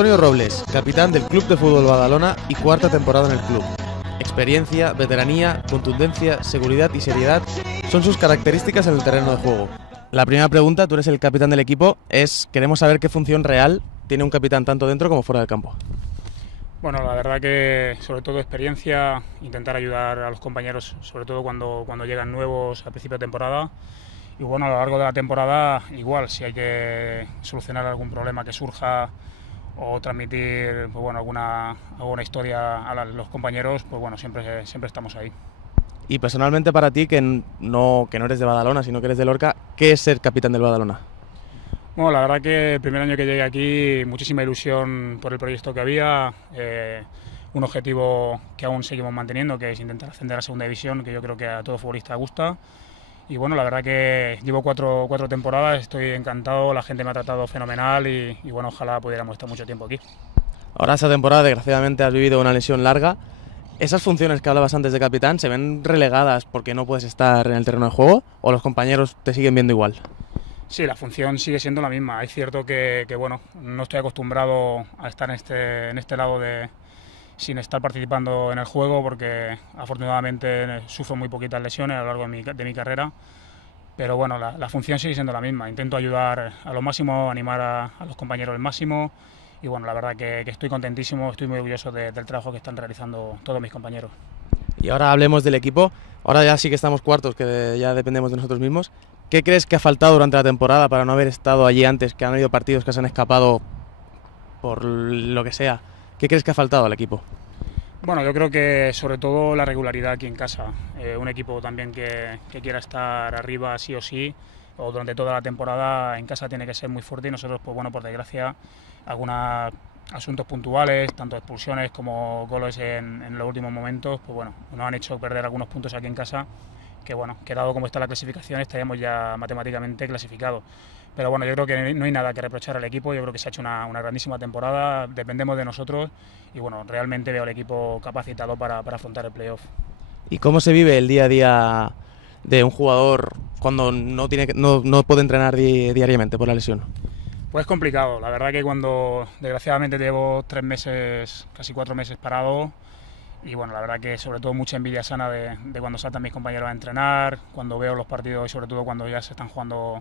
Antonio Robles, capitán del Club de Fútbol Badalona y cuarta temporada en el club. Experiencia, veteranía, contundencia, seguridad y seriedad son sus características en el terreno de juego. La primera pregunta, tú eres el capitán del equipo, queremos saber qué función real tiene un capitán tanto dentro como fuera del campo. Bueno, la verdad que sobre todo experiencia, intentar ayudar a los compañeros, sobre todo cuando llegan nuevos a principio de temporada. Y bueno, a lo largo de la temporada igual, si hay que solucionar algún problema que surja o transmitir pues bueno, alguna historia a los compañeros, pues bueno, siempre estamos ahí. Y personalmente para ti, que no eres de Badalona, sino que eres de Lorca, ¿qué es ser capitán del Badalona? Bueno, la verdad que el primer año que llegué aquí, muchísima ilusión por el proyecto que había, un objetivo que aún seguimos manteniendo, que es intentar ascender a segunda división, que yo creo que a todo futbolista gusta. Y bueno, la verdad que llevo cuatro temporadas, estoy encantado, la gente me ha tratado fenomenal y bueno, ojalá pudiéramos estar mucho tiempo aquí. Ahora esta temporada desgraciadamente has vivido una lesión larga. ¿Esas funciones que hablabas antes de capitán se ven relegadas porque no puedes estar en el terreno de juego o los compañeros te siguen viendo igual? Sí, la función sigue siendo la misma. Es cierto que bueno, no estoy acostumbrado a estar en este lado sin estar participando en el juego porque afortunadamente sufro muy poquitas lesiones a lo largo de mi carrera. Pero bueno, la función sigue siendo la misma. Intento ayudar a lo máximo, animar a los compañeros al máximo. Y bueno, la verdad que estoy contentísimo, estoy muy orgulloso del trabajo que están realizando todos mis compañeros. Y ahora hablemos del equipo. Ahora ya sí que estamos cuartos, que ya dependemos de nosotros mismos. ¿Qué crees que ha faltado durante la temporada para no haber estado allí antes, que han habido partidos que se han escapado por lo que sea? ¿Qué crees que ha faltado al equipo? Bueno, yo creo que sobre todo la regularidad aquí en casa. Un equipo también que quiera estar arriba sí o sí, o durante toda la temporada en casa tiene que ser muy fuerte y nosotros, pues bueno, por desgracia, algunos asuntos puntuales, tanto expulsiones como goles en los últimos momentos, pues bueno, nos han hecho perder algunos puntos aquí en casa, que bueno, que dado como está la clasificación estaríamos ya matemáticamente clasificados. Pero bueno, yo creo que no hay nada que reprochar al equipo, yo creo que se ha hecho una grandísima temporada, dependemos de nosotros y bueno, realmente veo al equipo capacitado para afrontar el playoff. ¿Y cómo se vive el día a día de un jugador cuando no puede entrenar diariamente por la lesión? Pues es complicado, la verdad que cuando desgraciadamente llevo 3 meses, casi 4 meses parado y bueno, la verdad que sobre todo mucha envidia sana de cuando saltan mis compañeros a entrenar, cuando veo los partidos y sobre todo cuando ya se están jugando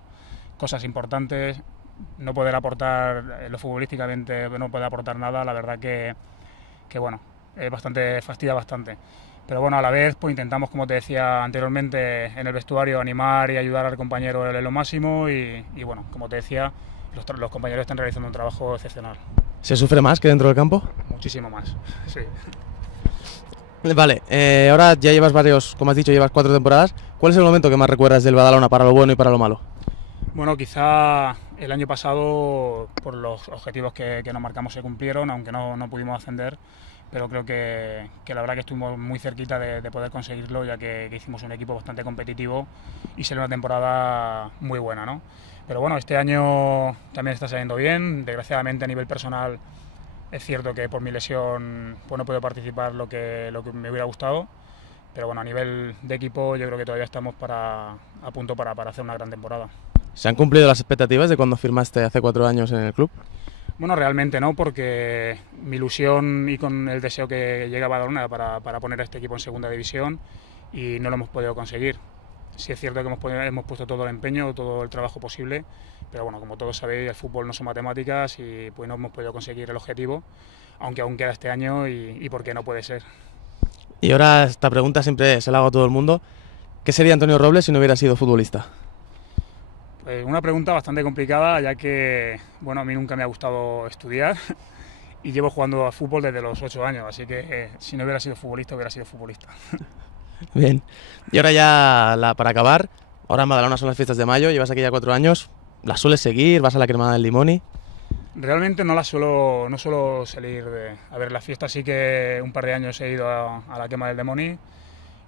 cosas importantes, no poder aportar lo futbolísticamente, no poder aportar nada, la verdad que bueno, fastidia bastante. Pero bueno, a la vez pues intentamos, como te decía anteriormente, en el vestuario animar y ayudar al compañero en lo máximo y bueno, como te decía, los compañeros están realizando un trabajo excepcional. ¿Se sufre más que dentro del campo? Muchísimo más, sí. Vale, ahora ya llevas como has dicho, llevas 4 temporadas. ¿Cuál es el momento que más recuerdas del Badalona para lo bueno y para lo malo? Bueno, quizá el año pasado, por los objetivos que nos marcamos, se cumplieron, aunque no pudimos ascender, pero creo que la verdad que estuvimos muy cerquita de poder conseguirlo, ya que hicimos un equipo bastante competitivo y será una temporada muy buena, ¿no? Pero bueno, este año también está saliendo bien, desgraciadamente a nivel personal es cierto que por mi lesión pues no puedo participar lo que me hubiera gustado, pero bueno, a nivel de equipo yo creo que todavía estamos a punto para hacer una gran temporada. ¿Se han cumplido las expectativas de cuando firmaste hace 4 años en el club? Bueno, realmente no, porque mi ilusión y con el deseo que llegue a Badalona era para poner a este equipo en segunda división y no lo hemos podido conseguir. Sí es cierto que hemos puesto todo el empeño, todo el trabajo posible, pero bueno, como todos sabéis, el fútbol no son matemáticas y pues no hemos podido conseguir el objetivo, aunque aún queda este año y por qué no puede ser. Y ahora esta pregunta siempre se la hago a todo el mundo. ¿Qué sería Antonio Robles si no hubiera sido futbolista? Una pregunta bastante complicada, ya que bueno, a mí nunca me ha gustado estudiar y llevo jugando a fútbol desde los 8 años, así que si no hubiera sido futbolista, hubiera sido futbolista. Bien. Y ahora ya, para acabar, ahora en Badalona son las fiestas de mayo, llevas aquí ya 4 años, ¿las sueles seguir? ¿Vas a la Cremada del Limoni? Realmente no suelo salir a ver las fiestas, sí que un par de años he ido a la quema del Demoni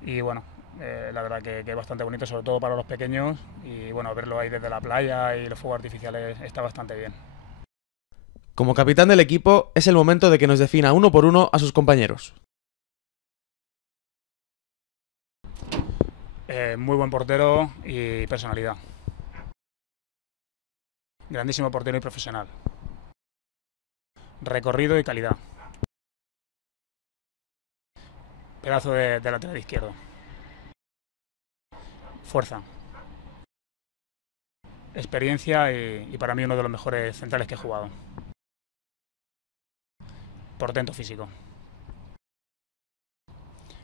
y bueno, la verdad que es bastante bonito, sobre todo para los pequeños y bueno, verlo ahí desde la playa y los fuegos artificiales está bastante bien. Como capitán del equipo, es el momento de que nos defina uno por uno a sus compañeros. Muy buen portero y personalidad. Grandísimo portero y profesional. recorrido y calidad. Pedazo de lateral izquierdo. Fuerza. Experiencia y para mí uno de los mejores centrales que he jugado. Portento físico.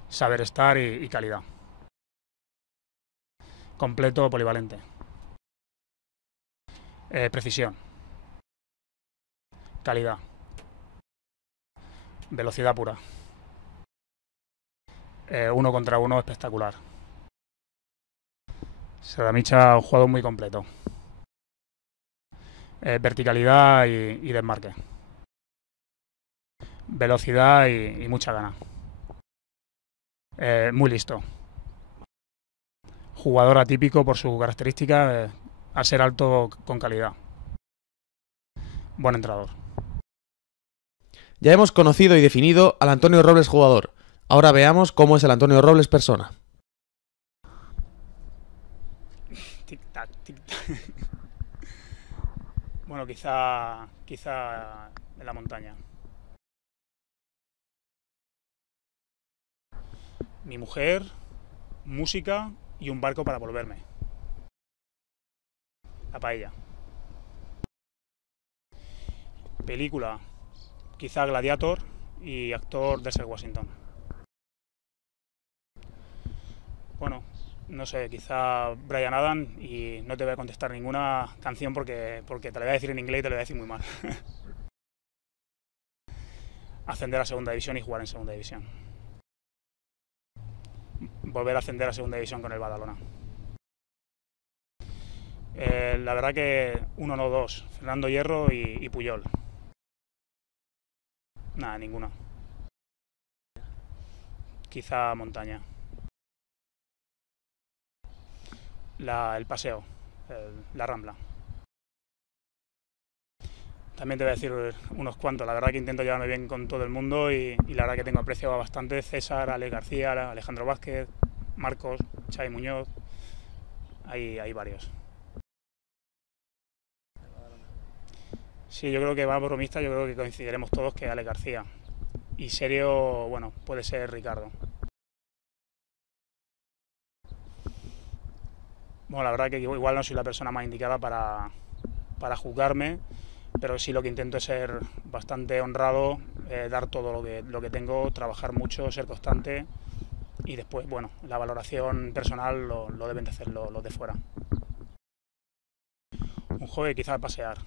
Saber estar y calidad. Completo, polivalente. Precisión. Calidad. Velocidad pura. 1 contra 1 espectacular. Sedamicha, un jugador muy completo. Verticalidad y desmarque. Velocidad y mucha gana. Muy listo. Jugador atípico por sus características, al ser alto con calidad. Buen entrenador. Ya hemos conocido y definido al Antonio Robles jugador. Ahora veamos cómo es el Antonio Robles persona. Tic-tac, tic-tac. Bueno, quizá en la montaña. Mi mujer, música y un barco para volverme. La paella. Película, quizá Gladiator y actor Denzel Washington. Bueno, no sé, quizá Bryan Adams, y no te voy a contestar ninguna canción porque te la voy a decir en inglés y te la voy a decir muy mal. Ascender a segunda división y jugar en segunda división. Volver a ascender a segunda división con el Badalona. La verdad que uno no dos, Fernando Hierro y Puyol. Nada, ninguna. Quizá montaña. El paseo, la Rambla. También te voy a decir unos cuantos. La verdad que intento llevarme bien con todo el mundo y la verdad que tengo aprecio bastante. César, Ale García, Alejandro Vázquez, Marcos, Xavi Muñoz. Hay varios. Sí, yo creo que va bromista, yo creo que coincidiremos todos que Ale García. Y serio, bueno, puede ser Ricardo. Bueno, la verdad que igual no soy la persona más indicada para juzgarme, pero sí lo que intento es ser bastante honrado, dar todo lo que tengo, trabajar mucho, ser constante y después, bueno, la valoración personal lo deben de hacer los de fuera. Un hobby quizás pasear.